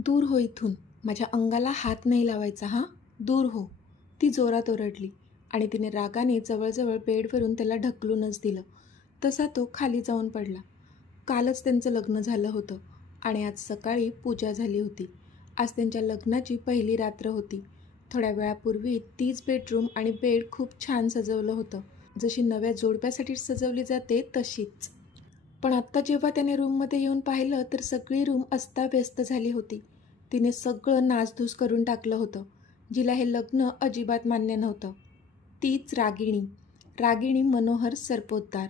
दूर हो इथून, माझ्या अंगाला हात नाही लावायचा हां, दूर हो. ती जोरात ओरडली आणि तिने रागाने जवळजवळ बेडवरून त्याला ढकलूनच दिलं. तसा तो खाली जाऊन पडला. कालच त्यांचं लग्न झालं होतं आणि आज सकाळी पूजा झाली होती. आज त्यांच्या लग्नाची पहिली रात्र होती. थोड्या वेळापूर्वी तीच बेडरूम आणि बेड खूप छान सजवलं होतं, जशी नव्या जोडप्यासाठी सजवली जाते तशीच. पण आत्ता जेव्हा त्याने रूममध्ये येऊन पाहिलं तर सगळी रूम अस्ताव्यस्त झाली होती. तिने सगळं नासधूस करून टाकलं होतं. जिला हे लग्न अजिबात मान्य नव्हतं. तीच रागिणी मनोहर सरपोतदार,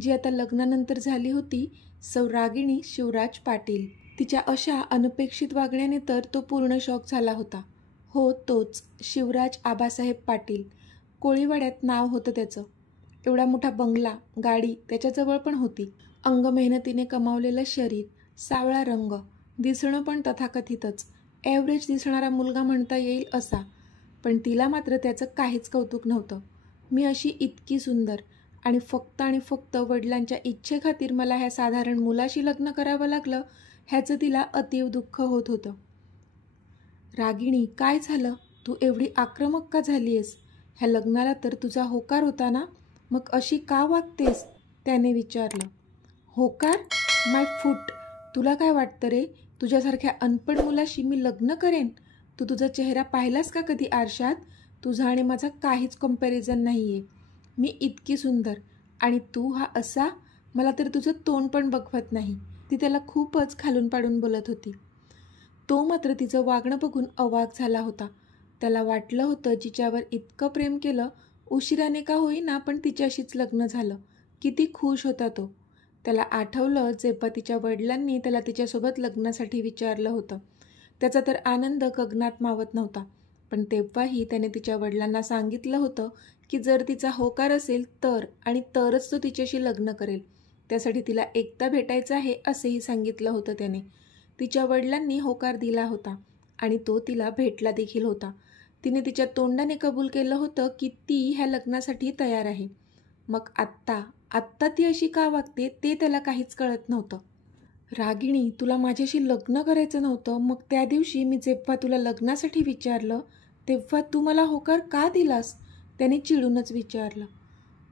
जी आता लग्नानंतर झाली होती सौ रागिणी शिवराज पाटील. तिच्या अशा अनपेक्षित वागण्याने तर तो पूर्ण शॉक झाला होता. हो, तोच शिवराज आबासाहेब पाटील. कोळीवाड्यात नाव होतं त्याचं. एवढा मोठा बंगला, गाडी त्याच्याजवळ पण होती. अंग मेहनतीने कमावलेलं शरीर, सावळा रंग, दिसणं पण तथाकथितच ॲव्हरेज दिसणारा मुलगा म्हणता येईल असा. पण तिला मात्र त्याचं काहीच कौतुक नव्हतं. मी अशी इतकी सुंदर आणि फक्त वडिलांच्या इच्छेखातीर मला ह्या साधारण मुलाशी लग्न करावं लागलं, ह्याचं तिला अतीव दुःख होत होतं. रागिणी, काय झालं? तू एवढी आक्रमक का झाली आहेस? ह्या लग्नाला तर तुझा होकार होता ना, मग अशी का वागतेस? त्याने विचारलं. होकार? माय फूट. तुला काय वाटतं रे, तुझ्यासारख्या अनपढ मुलाशी मी लग्न करेन? तू तुझा चेहरा पाहिलास का कधी आरशात? तुझा आणि माझा काहीच कम्पॅरिझन नाही आहे. मी इतकी सुंदर आणि तू हा असा? मला तर तुझं तोंड पण बघवत नाही. ती त्याला खूपच खालून पाडून बोलत होती. तो मात्र तिचं वागणं बघून अवाक झाला होता. त्याला वाटलं होतं जिच्यावर इतकं प्रेम केलं, उशिराने का होईना पण तिच्याशीच लग्न झालं. किती खुश होता तो. त्याला आठवलं जेव्हा तिच्या वडिलांनी त्याला तिच्यासोबत लग्नासाठी विचारलं होतं. त्याचा तर आनंद गगनात मावत नव्हता. पण तेव्हाही त्याने तिच्या वडिलांना सांगितलं होतं की जर तिचा होकार असेल तर आणि तरच तो तिच्याशी लग्न करेल. त्यासाठी तिला एकदा भेटायचं आहे असेही सांगितलं होतं त्याने. तिच्या वडिलांनी होकार दिला होता आणि तो तिला भेटला देखील होता. तिने तिच्या तोंडाने कबूल केलं होतं की ती ह्या लग्नासाठी तयार आहे. मग आत्ता ती अशी का वागते ते त्याला काहीच कळत नव्हतं. रागिणी, तुला माझ्याशी लग्न करायचं नव्हतं, मग त्या दिवशी मी जेव्हा तुला लग्नासाठी विचारलं तेव्हा तू मला होकार का दिलास? त्याने चिडूनच विचारलं.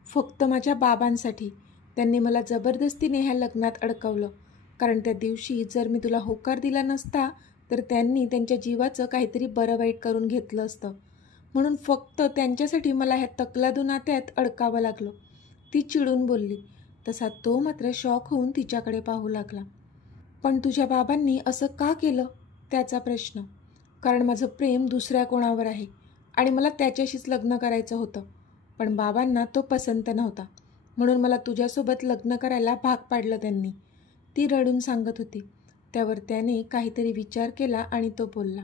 फक्त माझ्या बाबांसाठी. त्यांनी मला जबरदस्तीने ह्या लग्नात अडकवलं. कारण त्या दिवशी जर मी तुला होकार दिला नसता तर त्यांनी त्यांच्या जीवाचं काहीतरी बरं वाईट करून घेतलं असतं. म्हणून फक्त त्यांच्यासाठी मला ह्या तकलादू नात्यात अडकावं लागलं. ती चिडून बोलली. तसा तो मात्र शॉक होऊन तिच्याकडे पाहू लागला. पण तुझ्या बाबांनी असं का केलं? त्याचा प्रश्न. कारण माझं प्रेम दुसऱ्या कोणावर आहे आणि मला त्याच्याशीच लग्न करायचं होतं. पण बाबांना तो पसंत नव्हता, म्हणून मला तुझ्यासोबत लग्न करायला भाग पाडलं त्यांनी. ती रडून सांगत होती. त्यावर त्याने काहीतरी विचार केला आणि तो बोलला.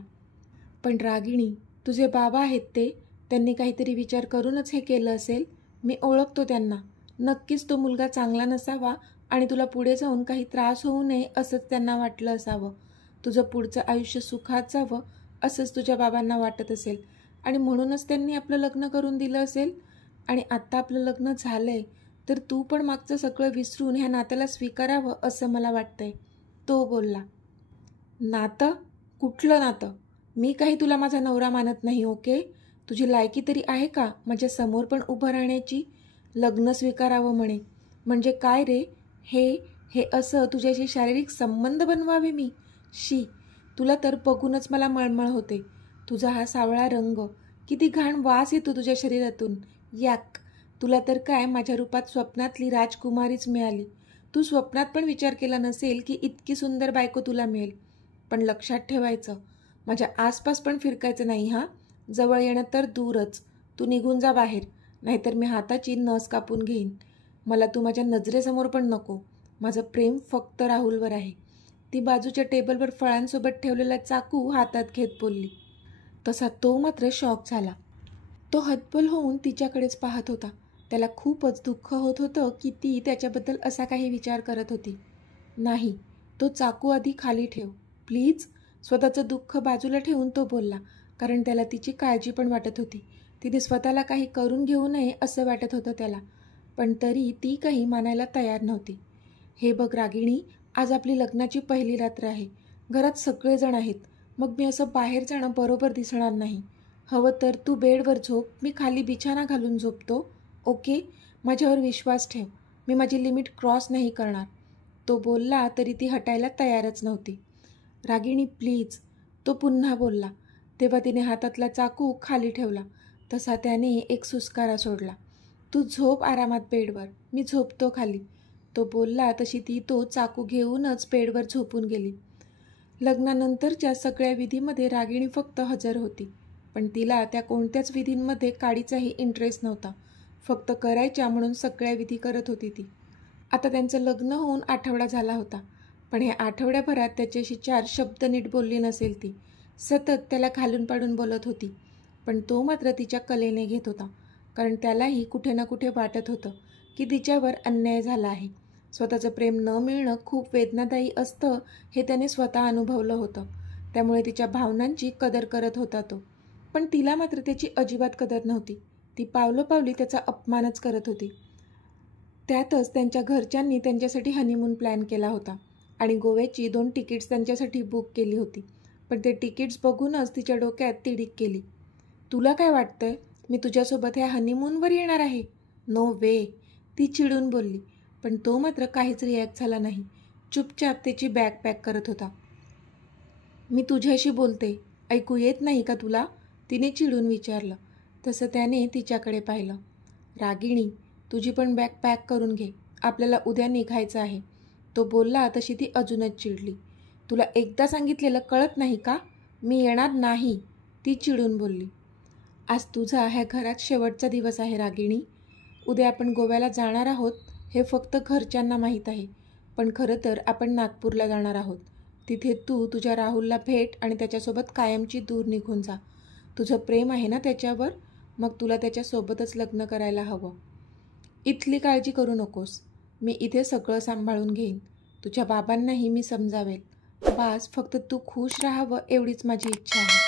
पण रागिणी, तुझे बाबा आहेत ते, त्यांनी काहीतरी विचार करूनच हे केलं असेल. मी ओळखतो त्यांना. नक्कीच तो मुलगा चांगला नसावा आणि तुला पुढे जाऊन काही त्रास होऊ नये असंच त्यांना वाटलं असावं. तुझं पुढचं आयुष्य सुखात जावं असंच तुझ्या बाबांना वाटत असेल आणि म्हणूनच त्यांनी आपलं लग्न करून दिलं असेल. आणि आत्ता आपलं लग्न झालं आहे तर तू पण मागचं सगळं विसरून ह्या नात्याला स्वीकारावं असं मला वाटतंय. तो बोलला. नातं? कुठलं नातं? मी काही तुला माझा नवरा मानत नाही. ओके, तुझी लायकी तरी आहे का माझ्या समोर पण उभं राहण्याची? लग्न स्वीकारावं म्हणे म्हणजे काय रे? हे असं तुझ्याशी शारीरिक संबंध बनवावे मी? शी, तुला तर बघूनच मला मळमळ होते. तुझा हा सावळा रंग, किती घाण वास येतो तुझ्या शरीरातून. याक, तुला तर काय माझ्या रूपात स्वप्नातली राजकुमारीच मिळाली. तू स्वप्नात पण विचार केला नसेल की इतकी सुंदर बायको तुला मिळेल. पण लक्षात ठेवायचं, माझ्या आसपास पण फिरकायचं नाही हां. जवळ येणं तर दूरच. तू निघून जा बाहेर, नाहीतर मी हाताची नस कापून घेईन. मला तू माझ्या नजरेसमोर पण नको. माझं प्रेम फक्त राहुलवर आहे. ती बाजूच्या टेबलवर फळांसोबत ठेवलेला चाकू हातात घेत बोलली. तसा तो मात्र शॉक झाला. तो हतबल होऊन तिच्याकडेच पाहत होता. त्याला खूपच दुःख होत होतं की ती त्याच्याबद्दल असा काही विचार करत होती. नाही, तो चाकू आधी खाली ठेव प्लीज. स्वतःचं दुःख बाजूला ठेवून तो बोलला. कारण त्याला तिची काळजी पण वाटत होती. तिने स्वतःला काही करून घेऊ नये असं वाटत होतं त्याला. पण तरी ती काही मानायला तयार नव्हती. हे बघ रागिणी, आज आपली लग्नाची पहिली रात्र आहे. घरात सगळेजण आहेत. मग मी असं बाहेर जाणं बरोबर दिसणार नाही. हवं तर तू बेडवर झोप, मी खाली बिछाना घालून झोपतो. ओके? माझ्यावर विश्वास ठेव. मी माझी लिमिट क्रॉस नाही करणार. तो बोलला तरी ती हटायला तयारच नव्हती. रागिणी प्लीज, तो पुन्हा बोलला. तेव्हा तिने हातातला चाकू खाली ठेवला. तसा त्याने एक सुस्कारा सोडला. तू झोप आरामात बेडवर, मी झोपतो खाली. तो बोलला तशी ती तो चाकू घेऊनच बेडवर झोपून गेली. लग्नानंतरच्या सगळ्या विधीमध्ये रागिणी फक्त हजर होती, पण तिला त्या कोणत्याच विधींमध्ये काडीचाही इंटरेस्ट नव्हता. फक्त करायच्या म्हणून सगळ्या विधी करत होती ती. आता त्यांचं लग्न होऊन आठवडा झाला होता, पण ह्या आठवड्याभरात त्याच्याशी 4 शब्द नीट बोलली नसेल ती. सतत त्याला घालून पाडून बोलत होती, पण तो मात्र तिच्या कलेने घेत होता, कारण त्यालाही कुठे ना कुठे वाटत होतं की तिच्यावर अन्याय झाला आहे. स्वतःचं प्रेम न मिळणं खूप वेदनादायी असतं हे त्याने स्वतः अनुभवलं होतं. त्यामुळे तिच्या भावनांची कदर करत होता तो. पण तिला मात्र त्याची अजिबात कदर नव्हती. ती पावलोपावली त्याचा अपमानच करत होती. त्यातच त्यांच्या घरच्यांनी त्यांच्यासाठी हनीमून प्लॅन केला होता आणि गोव्याची 2 तिकीट्स त्यांच्यासाठी बुक केली होती. पण ते तिकीट्स बघूनच तिच्या डोक्यात तिडीक केली. तुला काय वाटतंय, मी तुझ्यासोबत ह्या हनीमूनवर येणार आहे? नो वे, ती चिडून बोलली. पण तो मात्र काहीच रिॲक्ट झाला नाही. चुपचाप त्याची बॅग पॅक करत होता. मी तुझ्याशी बोलते, ऐकू येत नाही का तुला? तिने चिडून विचारलं. तसं त्याने तिच्याकडे पाहिलं. रागिणी, तुझी पण बॅग पॅक करून घे, आपल्याला उद्या निघायचं आहे. तो बोलला तशी ती अजूनच चिडली. तुला एकदा सांगितलेलं कळत नाही का? मी येणार नाही, ती चिडून बोलली. आज तुझा ह्या घरात शेवटचा दिवस आहे रागिणी. उद्या आपण गोव्याला जाणार आहोत हे फक्त घरच्यांना माहीत आहे, पण खरं तर आपण नागपूरला जाणार आहोत. तिथे तू तुझ्या राहुलला भेट आणि त्याच्यासोबत कायमची दूर निघून जा. तुझं प्रेम आहे ना त्याच्यावर, मग तुला त्याच्यासोबतच लग्न करायला हवं. इथली काळजी करू नकोस, मी इथे सगळं सांभाळून घेईन. तुझ्या बाबांनाही मी समजावेल. बास, फक्त तू खुश राहावं एवढीच माझी इच्छा आहे,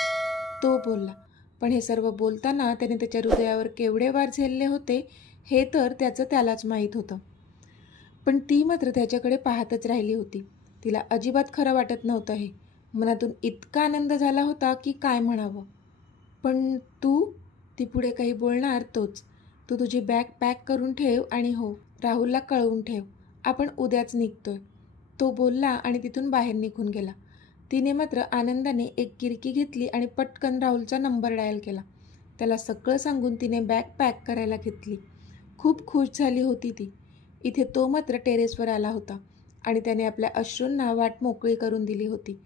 तो बोलला. पण हे सर्व बोलताना त्याने त्याच्या हृदयावर केवढे वार झेलले होते हे तर त्याचं त्यालाच माहीत होतं. पण ती मात्र त्याच्याकडे पाहतच राहिली होती. तिला अजिबात खरं वाटत नव्हतं हे. मनातून इतका आनंद झाला होता की काय म्हणावं. पण तू, ती पुढे काही बोलणार तोच. तू तुझी बॅग पॅक करून ठेव आणि हो, राहुलला कळवून ठेव, आपण उद्याच निघतोय, तो बोलला आणि तिथून बाहेर निघून गेला. तिने मात्र आनंदाने एक किरकी घेतली आणि पटकन राहुलचा नंबर डायल केला. त्याला सगळं सांगून तिने बॅग पॅक करायला घेतली. खूप खुश झाली होती ती. इथे तो मात्र टेरेसवर आला होता आणि त्याने आपल्या अश्रूंना वाट मोकळी करून दिली होती.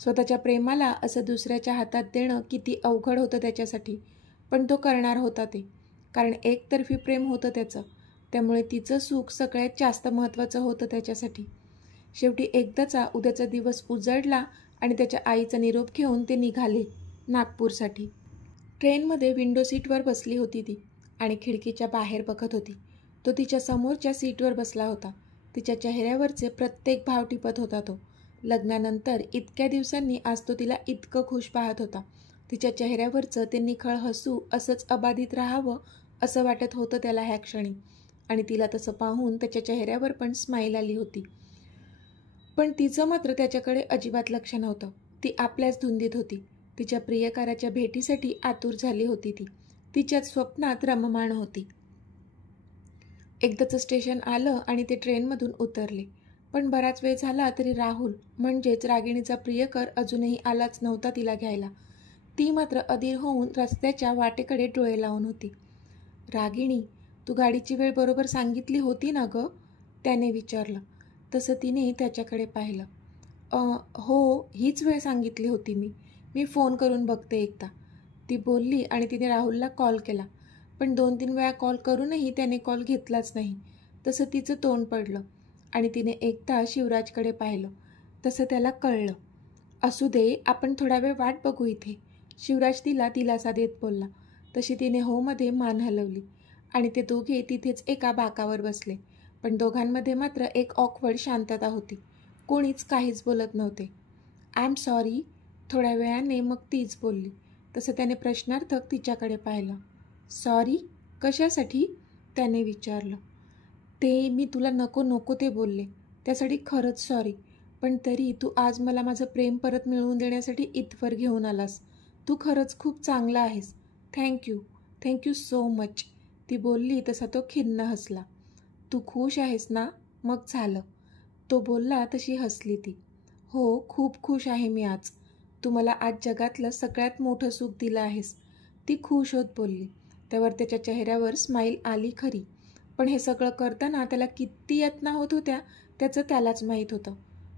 स्वतःच्या प्रेमाला असं दुसऱ्याच्या हातात देणं किती अवघड होतं त्याच्यासाठी, पण तो करणार होता ते, कारण एकतर्फी प्रेम होतं त्याचं. त्यामुळे तिचं सुख सगळ्यात जास्त महत्त्वाचं होतं त्याच्यासाठी. शेवटी एकदाचा उद्याचा दिवस उजळला आणि त्याच्या आईचा निरोप घेऊन ते निघाले नागपूरसाठी. ट्रेनमध्ये विंडो सीटवर बसली होती ती आणि खिडकीच्या बाहेर बघत होती. तो तिच्या समोरच्या सीटवर बसला होता. तिच्या चेहऱ्यावरचे प्रत्येक भाव टिपत होता तो. लग्नानंतर इतक्या दिवसांनी आज तो तिला इतकं खुश पाहत होता. तिच्या चेहऱ्यावरचं ते निखळ हसू असंच अबाधित राहावं असं वाटत होतं त्याला ह्या क्षणी. आणि तिला तसं पाहून त्याच्या चेहऱ्यावर पण स्माईल आली होती. पण तिचं मात्र त्याच्याकडे अजिबात लक्ष नव्हतं. ती आपल्याच धुंदीत होती. तिच्या प्रियकाराच्या भेटीसाठी आतुर झाली होती ती. तिच्याच स्वप्नात रममाण होती. एकदाचं स्टेशन आलं आणि ते ट्रेनमधून उतरले. पण बराच वेळ झाला तरी राहुल म्हणजेच रागिणीचा प्रियकर अजूनही आलाच नव्हता तिला घ्यायला. ती मात्र अधीर होऊन रस्त्याच्या वाटेकडे डोळे लावून होती. रागिणी, तू गाडीची वेळ बरोबर सांगितली होती ना गं? त्याने विचारलं. तसं तिने त्याच्याकडे पाहिलं. हो, हीच वेळ सांगितली होती मी फोन करून बघते एकदा, ती बोलली आणि तिने राहुलला कॉल केला. पण 2-3 वेळा कॉल करूनही त्याने कॉल घेतलाच नाही. तसं तिचं तोंड पडलं आणि तिने एकदा शिवराजकडे पाहिलं. तसं त्याला कळलं. असू दे, आपण थोडा वेळ वाट बघू इथे, शिवराज तिला दिलासा देत बोलला. तशी तिने होमध्ये मान हलवली आणि ते दोघे तिथेच एका बाकावर बसले. पण दोघांमध्ये मात्र एक ऑकवर्ड शांतता होती. कोणीच काहीच बोलत नव्हते. आय एम सॉरी, थोड्या वेळाने मग तीच बोलली. तसं त्याने प्रश्नार्थक तिच्याकडे पाहिलं. सॉरी कशासाठी? त्याने विचारलं. ते मी तुला नको नको ते बोलले, त्यासाठी खरंच सॉरी. पण तरी तू आज मला माझं प्रेम परत मिळवून देण्यासाठी इथवर घेऊन आलास. तू खरंच खूप चांगला आहेस. Thank you, thank you so much. ती बोलली तसा तो खिन्न हसला. तू खुश आहेस ना? मग झालं. तो बोलला तशी हसली ती. हो, खूप खुश आहे मी आज. तू मला आज जगातलं सगळ्यात मोठं सुख दिलं आहेस. ती खुश होत बोलली. त्यावर त्याच्या चेहऱ्यावर स्माईल आली खरी, पण हे सगळं करताना त्याला किती यातना होत होत्या त्याचं त्यालाच माहीत होतं.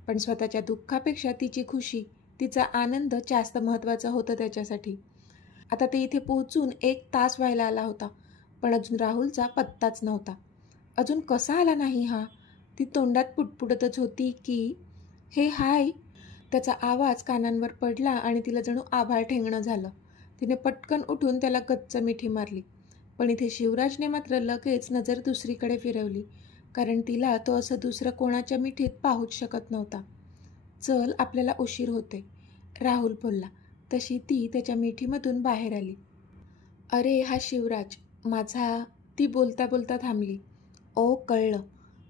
पण स्वतःच्या दुःखापेक्षा तिची खुशी, तिचा आनंद जास्त महत्त्वाचा होता त्याच्यासाठी. आता ते इथे पोहोचून 1 तास व्हायला आला होता, पण अजून राहुलचा पत्ताच नव्हता. अजून कसा आला नाही हा? ती तोंडात पुटपुटतच होती की हे हाय. त्याचा आवाज कानांवर पडला आणि तिला जणू आभाळ ठेंगणं झालं. तिने पटकन उठून त्याला गच्च मिठी मारली. पण इथे शिवराजने मात्र लगेच नजर दुसरीकडे फिरवली, कारण तिला तो असं दुसरं कोणाच्या मिठीत पाहूच शकत नव्हता. चल, आपल्याला उशीर होते, राहुल बोलला. तशी ती त्याच्या मिठीमधून बाहेर आली. अरे हा शिवराज माझा. ती बोलता बोलता थांबली. ओ, कळलं.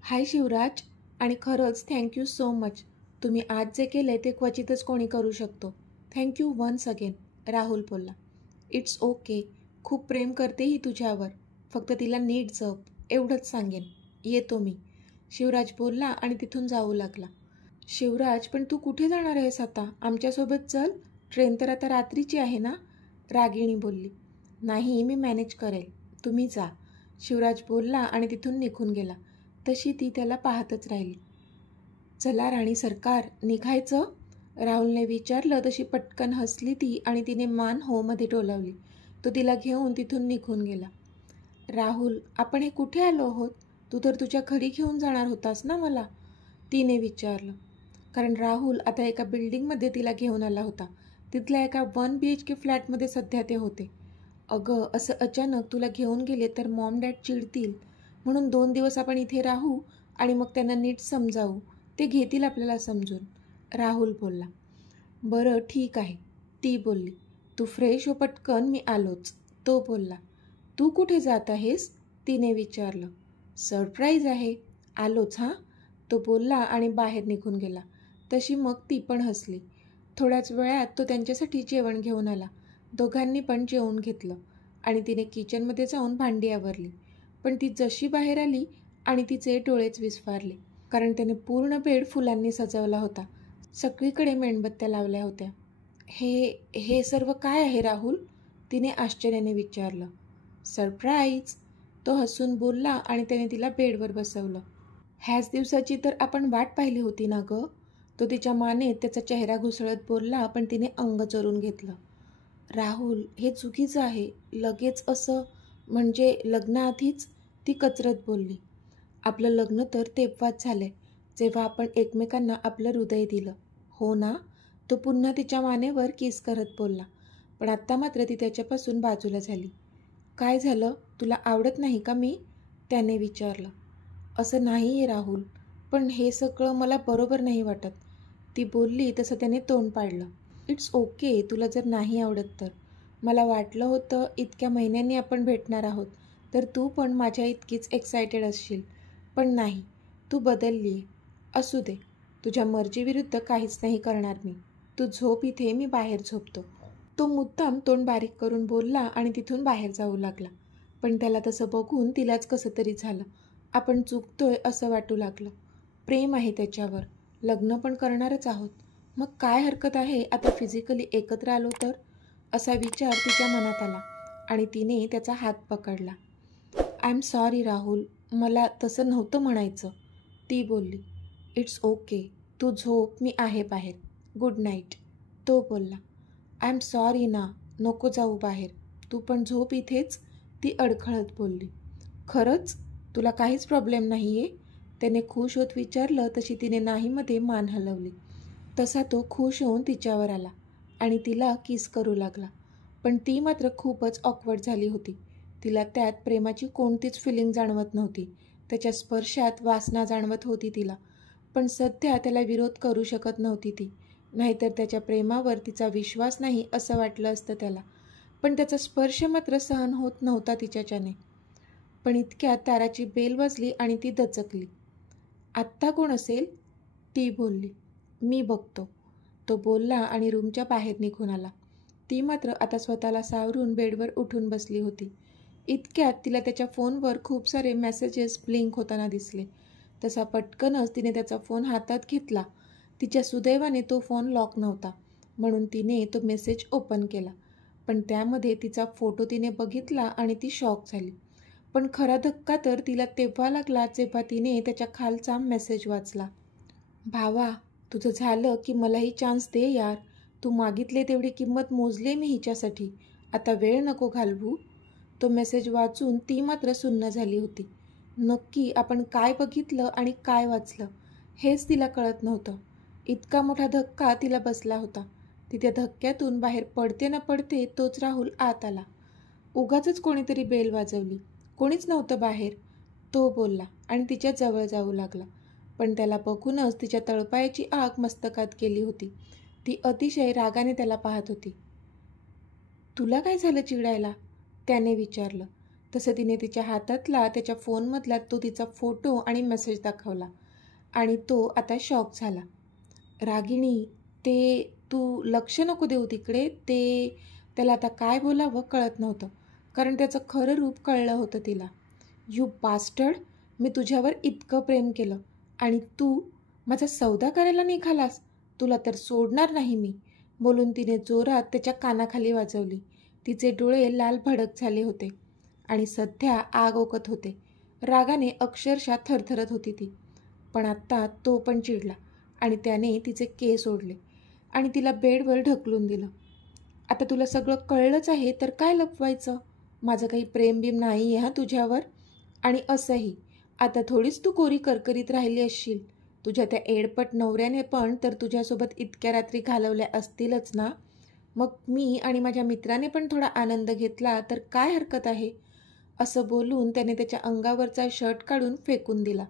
हाय शिवराज, आणि खरंच थँक्यू सो मच. तुम्ही आज जे केले ते क्वचितच कोणी करू शकतो. थँक्यू वन्स अगेन, राहुल बोलला. It's okay. खूप प्रेम करते ही तुझ्यावर. फक्त तिला नीट जप, एवढंच सांगेन. येतो मी, शिवराज बोलला आणि तिथून जाऊ लागला. शिवराज, पण तू कुठे जाणार आहेस आता? आमच्यासोबत चल. ट्रेन तर आता रात्रीची आहे ना, रागिणी बोलली. नाही, मी मॅनेज करेल, तुम्ही जा, शिवराज बोलला आणि तिथून निघून गेला. तशी ती त्याला पाहतच राहिली. चला राणी सरकार, निघायचं? राहुलने विचारलं. तशी पटकन हसली ती आणि तिने मान होमध्ये डोलावली. तो तिला घेऊन तिथून निघून गेला. राहुल, आपण हे कुठे आलो आहोत? तू तर तुझ्या घरी घेऊन जाणार होतास ना मला, तिने विचारलं. कारण राहुल आता एका बिल्डिंगमध्ये तिला घेऊन आला होता. तिथल्या एका 1 BHK फ्लॅटमध्ये सध्या ते होते. अगं, असं अचानक तुला घेऊन गेले तर मॉम डॅड चिडतील, म्हणून 2 दिवस आपण इथे राहू आणि मग त्यांना नीट समजावू. ते घेतील आपल्याला समजून, राहुल बोलला. बरं ठीक आहे, ती बोलली. तू फ्रेश हो पटकन, मी आलोच, तो बोलला. तू कुठे जात आहेस? तिने विचारलं. सरप्राईज आहे, आलोच हां, तो बोलला आणि बाहेर निघून गेला. तशी मग ती पण हसली. थोड्याच वेळात तो त्यांच्यासाठी जेवण घेऊन आला. दोघांनी पण जेवून घेतलं आणि तिने किचनमध्ये जाऊन भांडी आवरली. पण ती जशी बाहेर आली आणि तिचे डोळेच विस्फारले, कारण त्याने पूर्ण बेड फुलांनी सजवला होता. सगळीकडे मेणबत्त्या लावल्या होत्या. हे सर्व काय आहे राहुल? तिने आश्चर्याने विचारलं. सरप्राईज, तो हसून बोलला आणि त्याने तिला बेडवर बसवलं. ह्याच दिवसाची तर आपण वाट पाहिली होती ना गं, तो तिच्या मानेत त्याचा चेहरा घुसळत बोलला. पण तिने अंग चोरून घेतलं. राहुल, हे चुकीचं आहे. लगेच असं, म्हणजे लग्नाआधीच, ती कचरत बोलली. आपलं लग्न तर तेव्हाच झालंय जेव्हा आपण एकमेकांना आपलं हृदय दिलं, हो ना, तो पुन्हा तिच्या मानेवर किस करत बोलला. पण आत्ता मात्र ती त्याच्यापासून बाजूला झाली. काय झालं, तुला आवडत नाही का मी? त्याने विचारलं. असं नाही आहे राहुल, पण हे सगळं मला बरोबर नाही वाटत, ती बोलली. तसं त्याने तोंड पाडलं. इट्स ओके, तुला जर नाही आवडत तर. मला वाटलं होतं इतक्या महिन्यांनी आपण भेटणार आहोत तर तू पण माझ्या इतकीच एक्सायटेड असशील, पण नाही, तू बदलली आहे. असू दे, तुझ्या मर्जीविरुद्ध काहीच नाही करणार मी. तू झोप इथे, मी बाहेर झोपतो, तो मुद्दाम तोंड बारीक करून बोलला आणि तिथून बाहेर जाऊ लागला. पण त्याला तसं बघून तिलाच कसं तरी झालं. आपण चुकतोय असं वाटू लागलं. प्रेम आहे त्याच्यावर, लग्न पण करणारच आहोत, मग काय हरकत आहे आता फिजिकली एकत्र आलो तर, असा विचार तिच्या मनात आला आणि तिने त्याचा हात पकडला. आय एम सॉरी राहुल, मला तसं नव्हतं म्हणायचं, ती बोलली. इट्स ओके, तू झोप, मी आहे बाहेर, गुड नाईट, तो बोलला. आय एम सॉरी ना, नको जाऊ बाहेर, तू पण झोप इथेच, ती अडखळत बोलली. खरंच तुला काहीच प्रॉब्लेम नाही आहे? त्याने खुश होत विचारलं. तशी तिने नाहीमध्ये मान हलवली. तसा तो खुश होऊन तिच्यावर आला आणि तिला किस करू लागला. पण ती मात्र खूपच ऑकवर्ड झाली होती. तिला त्यात प्रेमाची कोणतीच फिलिंग जाणवत नव्हती. त्याच्या स्पर्शात वासना जाणवत होती तिला, पण सध्या त्याला विरोध करू शकत नव्हती ती. नाहीतर त्याच्या प्रेमावर तिचा विश्वास नाही असं वाटलं असतं त्याला. पण त्याचा स्पर्श मात्र सहन होत नव्हता तिच्याच्याने. पण इतक्यात दाराची बेल वाजली आणि ती दचकली. आत्ता कोण असेल, ती बोलली. मी बघतो, तो बोलला आणि रूमच्या बाहेर निघून आला. ती मात्र आता स्वतःला सावरून बेडवर उठून बसली होती. इतक्यात तिला त्याच्या फोनवर खूप सारे मेसेजेस ब्लिंक होताना दिसले. तसा पटकनच तिने त्याचा फोन हातात घेतला. तिच्या सुदैवाने तो फोन लॉक नव्हता, म्हणून तिने तो मेसेज ओपन केला. पण त्यामध्ये तिचा फोटो तिने बघितला आणि ती शॉक झाली. पण खरा धक्का तर तिला तेव्हा लागला जेव्हा तिने त्याच्या खालचा मेसेज वाचला. भावा, तुझं झालं की मलाही चान्स दे यार. तू मागितले तेवढी किंमत मोजली मी हिच्यासाठी. आता वेळ नको घालवू. तो मेसेज वाचून ती मात्र सुन्न झाली होती. नक्की आपण काय बघितलं आणि काय वाचलं हेच तिला कळत नव्हतं. इतका मोठा धक्का तिला बसला होता. ती त्या धक्क्यातून बाहेर पडते न पडते तोच राहुल आत आला. उगाचच कोणीतरी बेल वाजवली. कोणीच नव्हतं बाहेर, तो बोलला आणि तिच्या जवळ जाऊ लागला. पण त्याला बघूनच तिच्या तळपायाची आग मस्तकात गेली होती. ती अतिशय रागाने त्याला पाहत होती. तुला काय झालं चिडायला? त्याने विचारलं. तसं तिने तिच्या हातातला त्याच्या फोनमधला तो तिचा फोटो आणि मेसेज दाखवला आणि तो आता शॉक झाला. रागिणी, ते तू लक्ष नको देऊ तिकडे. त्याला आता काय बोलावं कळत नव्हतं, कारण त्याचं खरं रूप कळलं होतं तिला. यू बास्टर्ड, मी तुझ्यावर इतकं प्रेम केलं आणि तू माझा सौदा करायला निघालास. तुला तर सोडणार नाही मी, बोलून तिने जोरात त्याच्या कानाखाली वाजवली. तिचे डोळे लाल भडक झाले होते आणि सध्या आग ओकत होते. रागाने अक्षरशः थरथरत होती ती. पण आत्ता तो पण चिडला आणि त्याने तिचे केस ओढले आणि तिला बेडवर ढकलून दिलं. आता तुला सगळं कळलंच आहे तर काय लपवायचं? माझं काही प्रेमबिम नाही आहे तुझ्यावर. आणि असंही आता थोडीच तू कोरी करकरीत राहिली असशील. तुझ्या त्या एडपट नवऱ्याने पण तर तुझ्यासोबत इतक्या रात्री घालवल्या असतीलच ना. मग मी आणि माझ्या मित्राने पण थोडा आनंद घेतला तर काय हरकत आहे? असं बोलून त्याने त्याच्या अंगावरचा शर्ट काढून फेकून दिला.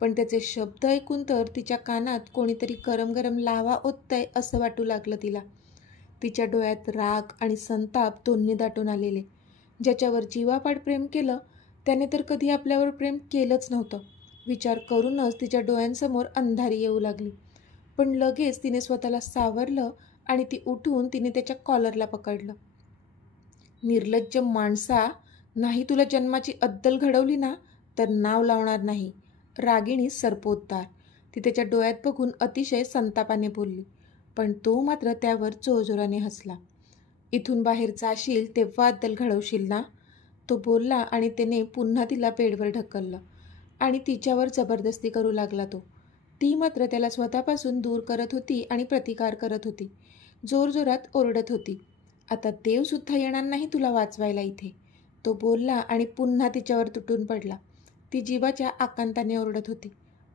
पण त्याचे शब्द ऐकून तर तिच्या कानात कोणीतरी गरम गरम लावा ओततंय असं वाटू लागलं तिला. तिच्या डोळ्यात राग आणि संताप दोन्ही दाटून आलेले. ज्याच्यावर जीवापाड प्रेम केलं त्याने तर कधी आपल्यावर प्रेम केलंच नव्हतं. विचार करूनच तिच्या डोळ्यांसमोर अंधारी येऊ लागली. पण लगेच तिने स्वतःला सावरलं आणि ती उठून तिने त्याच्या कॉलरला पकडलं. निर्लज्ज माणसा, नाही तुला जन्माची अद्दल घडवली ना तर नाव लावणार नाही. रागिणी सरपोतदार, ती त्याच्या डोळ्यात बघून अतिशय संतापाने बोलली. पण तो मात्र त्यावर जोरजोराने हसला. इथून बाहेर जाशील तेव्हा अद्दल घडवशील ना, तो बोलला आणि त्याने पुन्हा तिला बेडवर ढकललं आणि तिच्यावर जबरदस्ती करू लागला तो. ती मात्र त्याला स्वतःपासून दूर करत होती आणि प्रतिकार करत होती. जोरजोरात ओरडत होती. आता देवसुद्धा येणार नाही तुला वाचवायला इथे, तो बोलला आणि पुन्हा तिच्यावर तुटून पडला. ती जीवाच्या आकांताने ओरडत होती,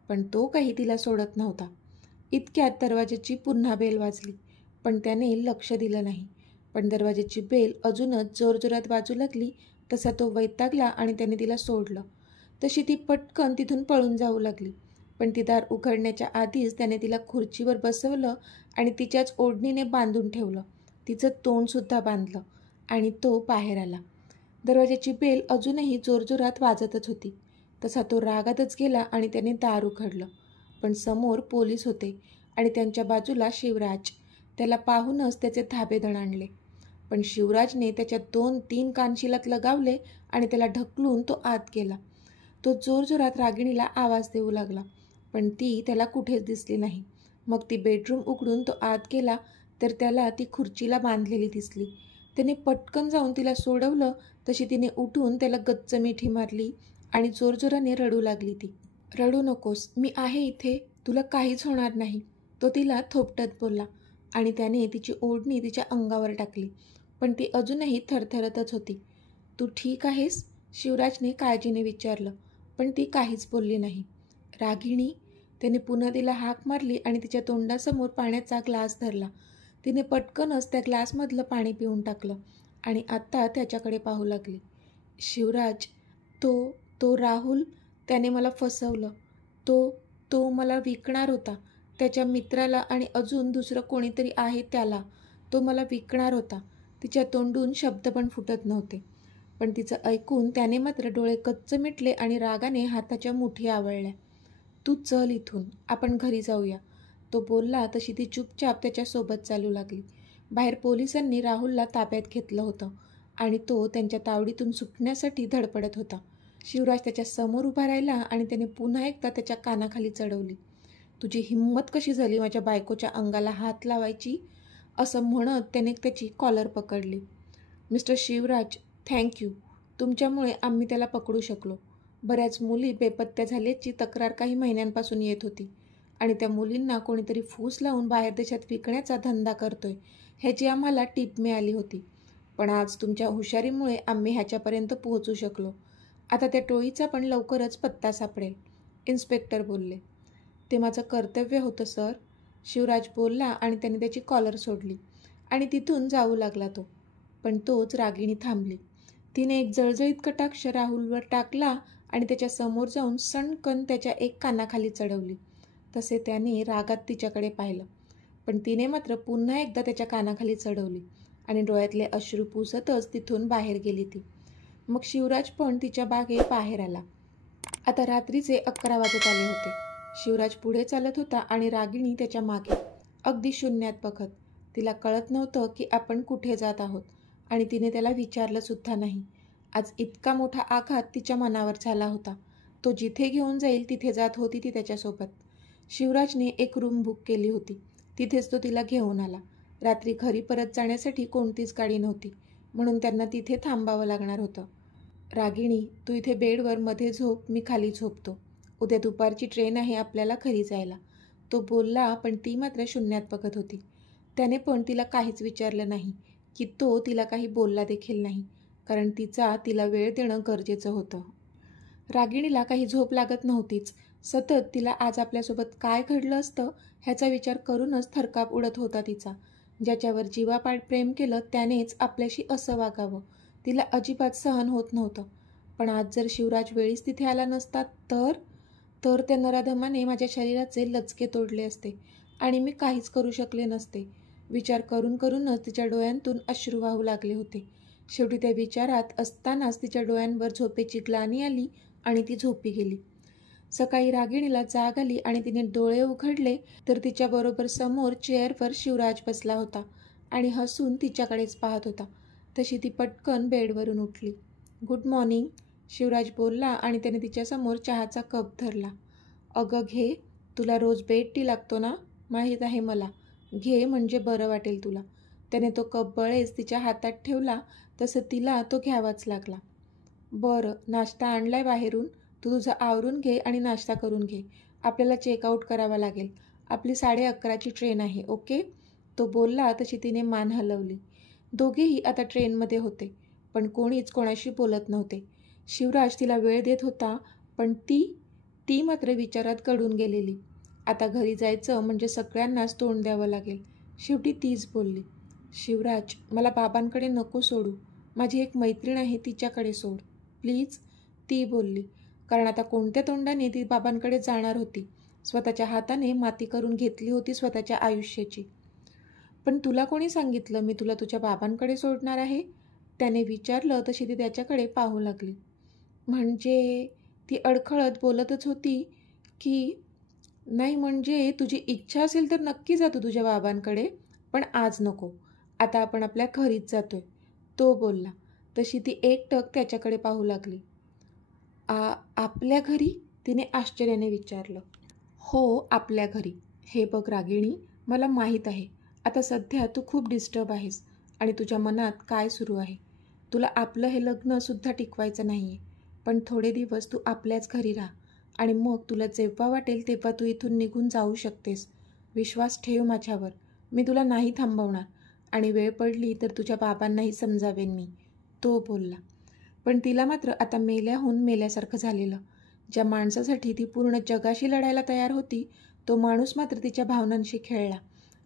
पण तो काही तिला सोडत नव्हता. इतक्यात दरवाजाची पुन्हा बेल वाजली, पण त्याने लक्ष दिलं नाही. पण दरवाजाची बेल अजूनच जोरजोरात वाजू लागली तसा तो वैतागला आणि त्याने तिला सोडलं. तशी ती पटकन तिथून पळून जाऊ लागली. पण ती दार उघडण्याच्या आधीच त्याने तिला खुर्चीवर बसवलं आणि तिच्याच ओढणीने बांधून ठेवलं. तिचं तोंडसुद्धा बांधलं आणि तो बाहेर आला. दरवाजाची बेल अजूनही जोरजोरात वाजतच होती. तसा तो रागातच गेला आणि त्याने दार उघडलं. पण समोर पोलीस होते आणि त्यांच्या बाजूला शिवराज. त्याला पाहूनच त्याचे धाबे दणाणले. पण शिवराजने त्याच्या 2-3 कानशिलात लगावले आणि त्याला ढकलून तो आत गेला. तो जोरजोरात रागिणीला आवाज देऊ लागला, पण ती त्याला कुठेच दिसली नाही. मग ती बेडरूम उघडून तो आत गेला तर त्याला ती खुर्चीला बांधलेली दिसली. त्याने पटकन जाऊन तिला सोडवलं. तशी तिने उठून त्याला गच्च मिठी मारली आणि जोरजोराने रडू लागली ती. रडू नकोस, मी आहे इथे, तुला काहीच होणार नाही, तो तिला थोपटत बोलला आणि त्याने तिची ओढणी तिच्या अंगावर टाकली. पण ती अजूनही थरथरतच होती. तू ठीक आहेस? शिवराजने काळजीने विचारलं, पण ती काहीच बोलली नाही. रागिणी, त्याने पुन्हा तिला हाक मारली आणि तिच्या तोंडासमोर पाण्याचा ग्लास धरला. तिने पटकनच त्या ग्लासमधलं पाणी पिऊन टाकलं आणि आत्ता त्याच्याकडे पाहू लागली. शिवराज, तो राहुल, त्याने मला फसवलं. तो मला विकणार होता. त्याच्या मित्राला आणि अजून दुसरं कोणीतरी आहे त्याला. तो मला विकणार होता. तिच्या तोंडून शब्द पण फुटत नव्हते. पण तिचं ऐकून त्याने मात्र डोळे कच्च मिटले आणि रागाने हाताच्या मुठी आवळल्या. तू चल इथून, आपण घरी जाऊया. तो बोलला तशी ती चुपचाप त्याच्यासोबत चालू लागली. बाहेर पोलिसांनी राहुलला ताब्यात घेतलं होतं आणि तो त्यांच्या तावडीतून सुटण्यासाठी धडपडत होता. शिवराज त्याच्या समोर उभा राहिला आणि त्याने पुन्हा एकदा त्याच्या कानाखाली चढवली. तुझी हिंमत कशी झाली माझ्या बायकोच्या अंगाला हात लावायची, असं म्हणत त्याने त्याची कॉलर पकडली. Mister Shivraj, thank you. तुमच्यामुळे आम्ही त्याला पकडू शकलो. बऱ्याच मुली बेपत्त्या झाल्याची तक्रार काही महिन्यांपासून येत होती आणि त्या मुलींना कोणीतरी फूस लावून बाहेर देशात विकण्याचा धंदा करतोय ह्याची आम्हाला टीप मिळाली होती. पण आज तुमच्या हुशारीमुळे आम्ही ह्याच्यापर्यंत पोहोचू शकलो. आता त्या टोळीचा पण लवकरच पत्ता सापडेल, इन्स्पेक्टर बोलले. ते माझं कर्तव्य होतं सर, शिवराज बोलला आणि त्याने त्याची कॉलर सोडली आणि तिथून जाऊ लागला तो. पण तोच रागिणी थांबली. तिने एक जळजळीत कटाक्ष राहुलवर टाकला आणि त्याच्या समोर जाऊन सणकन त्याच्या एक कानाखाली चढवली. तसे त्याने रागात तिच्याकडे पाहिलं, पण तिने मात्र पुन्हा एकदा त्याच्या कानाखाली चढवली आणि डोळ्यातले अश्रू पुसतच तिथून बाहेर गेली ती. मग शिवराज पण तिच्या बाहेर आला. आता रात्रीचे 11 वाजत आले होते. शिवराज पुढे चालत होता आणि रागिणी त्याच्या मागे, अगदी शून्यात बघत. तिला कळत नव्हतं की आपण कुठे जात आहोत आणि तिने त्याला विचारलं सुद्धा नाही. आज इतका मोठा आघात तिच्या मनावर झाला होता. तो जिथे घेऊन जाईल तिथे जात होती ती त्याच्यासोबत. शिवराजने एक रूम बुक केली होती. तिथेच तो तिला घेऊन आला. रात्री घरी परत जाण्यासाठी कोणतीच गाडी नव्हती म्हणून त्यांना तिथे थांबावं लागणार होतं. रागिणी, तू इथे बेडवर मध्ये झोप, मी खाली झोपतो. उद्या दुपारची ट्रेन आहे आपल्याला घरी जायला, तो बोलला. पण ती मात्र शून्यात बघत होती. त्याने पण तिला काहीच विचारलं नाही की तो तिला काही बोलला देखील नाही, कारण तिला वेळ देणं गरजेचं होतं. रागिणीला काही झोप लागत नव्हतीच. सतत तिला आज आपल्यासोबत काय घडलं असतं ह्याचा विचार करूनच थरकाप उडत होता तिचा. ज्याच्यावर जीवापाड प्रेम केलं त्यानेच आपल्याशी असं वागावं तिला अजिबात सहन होत नव्हतं. पण आज जर शिवराज वेळीच तिथे आला नसता तर त्या नराधमाने माझ्या शरीराचे लचके तोडले असते आणि मी काहीच करू शकले नसते. विचार करूनच तिच्या डोळ्यांतून अश्रू वाहू लागले होते. शेवटी त्या विचारात असतानाच तिच्या डोळ्यांवर झोपेची ग्लानी आली आणि ती झोपी गेली. सकाळी रागिणीला जाग आली आणि तिने डोळे उघडले तर तिच्याबरोबर समोर चेअरवर शिवराज बसला होता आणि हसून तिच्याकडेच पाहत होता. तशी ती पटकन बेडवरून उठली. गुड मॉर्निंग, शिवराज बोलला आणि त्याने तिच्यासमोर चहाचा कप धरला. अगं घे, तुला रोज बेड टी लागतो ना, माहीत आहे मला. घे म्हणजे बरं वाटेल तुला. त्याने तो कप बळेच तिच्या हातात ठेवला तसं तिला तो घ्यावाच लागला. बरं, नाश्ता आणलाय बाहेरून, तू तुझं आवरून घे आणि नाश्ता करून घे. आपल्याला चेकआउट करावं लागेल. आपली 11:30ची ट्रेन आहे, ओके, तो बोलला. तशी तिने मान हलवली. दोघेही आता ट्रेनमध्ये होते पण कोणीच कोणाशी बोलत नव्हते. शिवराज तिला वेळ देत होता पण ती मात्र विचारात गढून गेलेली. आता घरी जायचं म्हणजे सगळ्यांनाच तोंड द्यावं लागेल. शेवटी तीच बोलली. शिवराज, मला बाबांकडे नको सोडू. माझी एक मैत्रीण आहे तिच्याकडे सोड प्लीज, ती बोलली. कारण आता कोणत्या तोंडाने ती बाबांकडे जाणार होती. स्वतःच्या हाताने माती करून घेतली होती स्वतःच्या आयुष्याची. पण तुला कोणी सांगितलं मी तुला तुझ्या बाबांकडे सोडणार आहे, त्याने विचारलं. तशी ती त्याच्याकडे पाहू लागली. म्हणजे ती अडखळत बोलतच होती की नाही, म्हणजे तुझी इच्छा असेल तर नक्की जा तू तुझ्या बाबांकडे, पण आज नको. आता आपण आपल्या घरीच जातोय, तो बोलला. तशी ती एकटक त्याच्याकडे पाहू लागली. आपल्या घरी, तिने आश्चर्याने विचारलं. हो, आपल्या घरी. हे बघ रागिणी, मला माहीत आहे आता सध्या तू खूप डिस्टर्ब आहेस आणि तुझ्या मनात काय सुरू आहे. तुला आपलं हे लग्नसुद्धा टिकवायचं नाही आहे. पण थोडे दिवस तू आपल्याच घरी राहा आणि मग तुला जेव्हा वाटेल तेव्हा तू इथून निघून जाऊ शकतेस. विश्वास ठेव माझ्यावर, मी तुला नाही थांबवणार आणि वेळ पडली तर तुझ्या बाबांनाही समजावेन मी, तो बोलला. पण तिला मात्र आता मेल्याहून मेल्यासारखं झालेलं. ज्या माणसासाठी ती पूर्ण जगाशी लढायला तयार होती तो माणूस मात्र तिच्या भावनांशी खेळला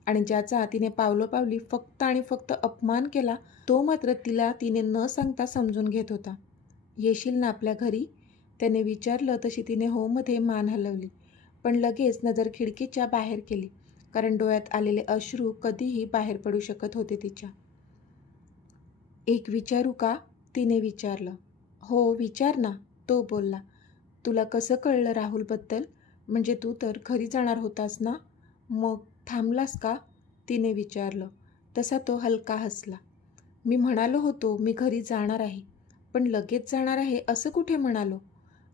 आणि ज्याचा तिने पावलोपावली फक्त आणि फक्त अपमान केला तो मात्र तिने न सांगता समजून घेत होता. येशील ना आपल्या घरी, त्याने विचारलं. तशी तिने होमध्ये मान हलवली पण लगेच नजर खिडकीच्या बाहेर केली, कारण डोळ्यात आलेले अश्रू कधीही बाहेर पडू शकत होते तिच्या. एक विचारू का, तिने विचारलं. हो विचार ना, तो बोलला. तुला कसं कळलं राहुलबद्दल, म्हणजे तू तर घरी जाणार होतास ना, मग थांबलास का? तिने विचारलं. तसा तो हलका हसला. मी म्हणालो होतो मी घरी जाणार आहे, पण लगेच जाणार आहे असं कुठे म्हणालो?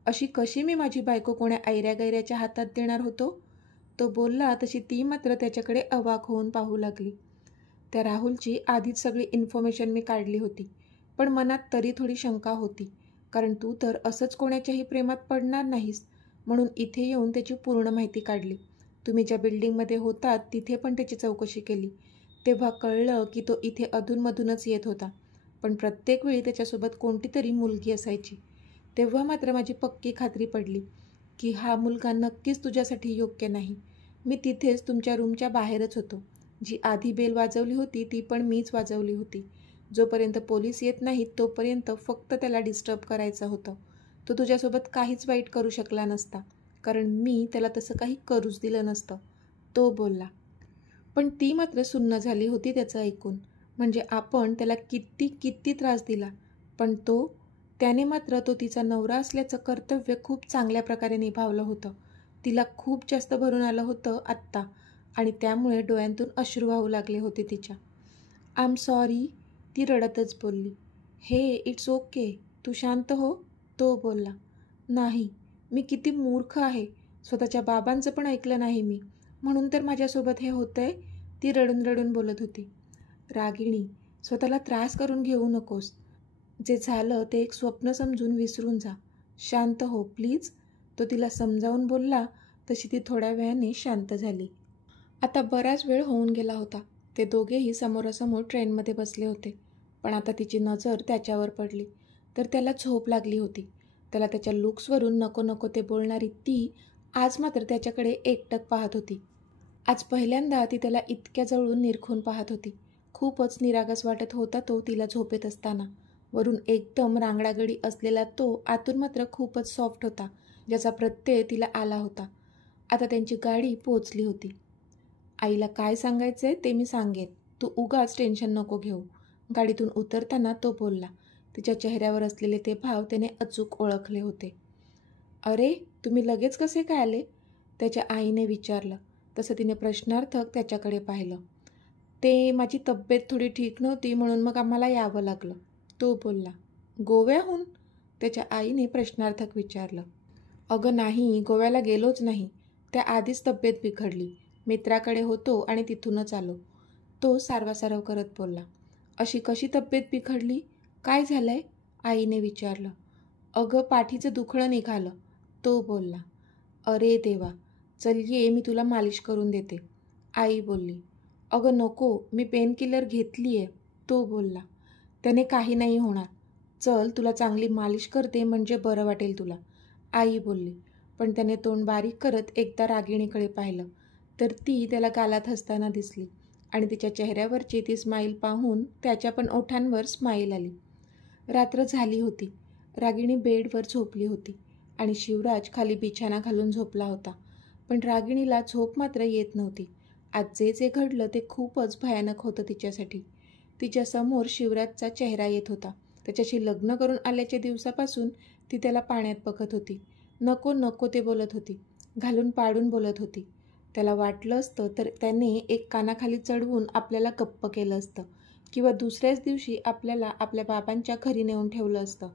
अशी कशी मी माझी बायको कोण्या ऐऱ्यागैऱ्याच्या हातात देणार होतो? तो बोलला तशी ती मात्र त्याच्याकडे अवाक होऊन पाहू लागली. त्या राहुलची आधीच सगळी इन्फॉर्मेशन मी काढली होती, पण मनात तरी थोडी शंका होती, कारण तू तर असंच कोणाच्याही प्रेमात पडणार नाहीस, म्हणून इथे येऊन त्याची पूर्ण माहिती काढली. तुम्ही ज्या बिल्डिंगमध्ये होतात तिथे पण त्याची चौकशी केली. तेव्हा कळलं की तो इथे अधूनमधूनच येत होता, पण प्रत्येक वेळी त्याच्यासोबत कोणती तरी मुलगी असायची. तेव्हा मात्र माझी पक्की खात्री पडली की हा मुलगा नक्कीच तुझ्यासाठी योग्य नाही. मी तिथेच तुमच्या रूमच्या बाहेरच होतो. जी आधी बेल वाजवली होती ती पण मीच वाजवली होती. जोपर्यंत पोलीस येत नाहीत तोपर्यंत फक्त त्याला डिस्टर्ब करायचं होतं. तो तुझ्यासोबत काहीच वाईट करू शकला नसता, कारण मी त्याला तसं काही करूच दिलं नसतं, तो बोलला. पण ती मात्र सुन्न झाली होती त्याचं ऐकून. म्हणजे आपण त्याला किती किती त्रास दिला, पण त्याने मात्र तो तिचा नवरा असल्याचं कर्तव्य खूप चांगल्या प्रकारे निभावलं होतं. तिला खूप जास्त भरून आलं होतं आत्ता, आणि त्यामुळे डोळ्यांतून अश्रू वाहू लागले होते तिच्या. आय एम सॉरी, ती रडतच बोलली. हे इट्स ओके, तू शांत हो, तो बोलला. नाही, मी किती मूर्ख आहे, स्वतःच्या बाबांचं पण ऐकलं नाही मी, म्हणून तर माझ्यासोबत हे होतंय, ती रडून रडून बोलत होती. रागिणी, स्वतःला त्रास करून घेऊ नकोस. जे झालं ते एक स्वप्न समजून विसरून जा. शांत हो प्लीज, तो तिला समजावून बोलला. तशी ती थोड्या वेळाने शांत झाली. आता बराच वेळ होऊन गेला होता. ते दोघेही समोरासमोर ट्रेनमध्ये बसले होते, पण आता तिची नजर त्याच्यावर पडली तर त्याला झोप लागली होती. त्याला त्याच्या लुक्सवरून नको नको ते बोलणारी ती आज मात्र त्याच्याकडे एकटक पाहत होती. आज पहिल्यांदा ती त्याला इतक्या जवळून निरखून पाहत होती. खूपच निरागस वाटत होता तो तिला झोपेत असताना. वरून एकदम रांगडागडी असलेला तो आतून मात्र खूपच सॉफ्ट होता, ज्याचा प्रत्यय तिला आला होता. आता त्यांची गाडी पोहोचली होती. आईला काय सांगायचंय ते मी सांगेन, तू उगाच टेन्शन नको घेऊ, गाडीतून उतरताना तो बोलला. तिच्या चेहऱ्यावर असलेले ते भाव त्याने अचूक ओळखले होते. अरे, तुम्ही लगेच कसे काय आले? त्याच्या आईने विचारलं. तसं तिने प्रश्नार्थक त्याच्याकडे पाहिलं. ते माझी तब्येत थोडी ठीक नव्हती म्हणून मग आम्हाला यावं लागलं, तो बोलला. गोव्याहून? त्याच्या आईने प्रश्नार्थक विचारलं. अगं नाही, गोव्याला गेलोच नाही, त्याआधीच तब्येत बिघडली, मित्राकडे होतो आणि तिथूनच आलो, तो सारवासारव करत बोलला. अशी कशी तब्येत बिघडली, काय झालंय? आईने विचारलं. अगं पाठीचं दुखणं निघालं, तो बोलला. अरे देवा, चल ये, मी तुला मालिश करून देते, आई बोलली. अगं नको, मी पेनकिलर घेतली आहे, तो बोलला. त्याने काही नाही होणार, चल तुला चांगली मालिश करते म्हणजे बरं वाटेल तुला, आई बोलली. पण त्याने तोंड बारीक करत एकदा रागिणीकडे पाहिलं तर ती त्याला गालात हसताना दिसली, आणि तिच्या चेहऱ्यावरची ती स्माईल पाहून त्याच्या पण ओठांवर स्माईल आली. रात्र झाली होती. रागिणी बेडवर झोपली होती आणि शिवराज खाली बिछाना घालून झोपला होता. पण रागिणीला झोप मात्र येत नव्हती. आज जे जे घडलं ते खूपच भयानक होतं तिच्यासाठी. तिच्यासमोर शिवराजचा चेहरा येत होता. त्याच्याशी लग्न करून आल्याच्या दिवसापासून ती त्याला पाण्यात बघत होती. नको नको ते बोलत होती, घालून पाडून बोलत होती. त्याला वाटलं असतं तर त्याने एक कानाखाली चढवून आपल्याला गप्प केलं असतं, किंवा दुसऱ्याच दिवशी आपल्याला आपल्या बाबांच्या घरी नेऊन ठेवलं असतं.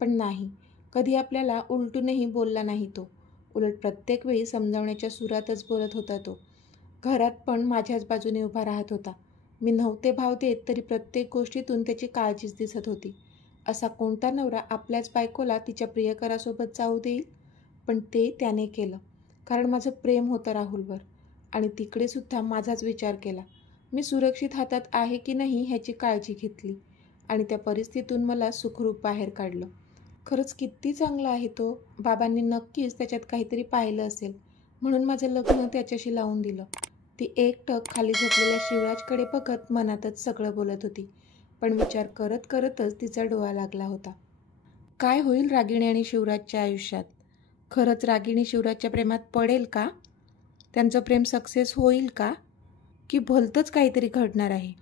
पण नाही, कधी आपल्याला उलटूनही बोलला नाही तो. उलट प्रत्येक वेळी समजावण्याच्या सुरातच बोलत होता तो. घरात पण माझ्याच बाजूने उभा राहत होता. मी नव्हते भाव देत तरी प्रत्येक गोष्टीतून त्याची काळजीच दिसत होती. असा कोणता नवरा आपल्याच बायकोला तिच्या प्रियकरासोबत जाऊ देईल? पण ते त्याने केलं, कारण माझं प्रेम होतं राहुलवर, आणि तिकडेसुद्धा माझाच विचार केला. मी सुरक्षित हातात आहे की नाही ह्याची काळजी घेतली, आणि त्या परिस्थितीतून मला सुखरूप बाहेर काढलं. खरंच किती चांगला आहे तो. बाबांनी नक्कीच त्याच्यात काहीतरी पाहिलं असेल, म्हणून माझं लग्न त्याच्याशी लावून दिलं. ती एकटक खाली झोपलेल्या शिवराजकडे बघत मनातच सगळं बोलत होती, पण विचार करत करतच तिचा डोळा लागला होता. काय होईल रागिणी आणि शिवराजच्या आयुष्यात? खरंच रागिणी शिवराजच्या प्रेमात पडेल का? त्यांचं प्रेम सक्सेस होईल का? की भलतंच काहीतरी घडणार आहे?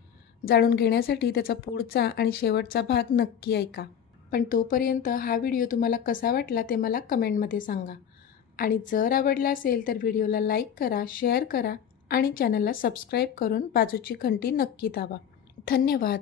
जाणून घेण्यासाठी त्याचा पुढचा आणि शेवटचा भाग नक्की ऐका. पण तोपर्यंत हा व्हिडिओ तुम्हाला कसा वाटला ते मला कमेंटमध्ये सांगा. आणि जर आवडला असेल तर व्हिडिओला लाईक करा, शेअर करा आणि चॅनलला सबस्क्राईब करून बाजूची घंटी नक्की दाबा. धन्यवाद.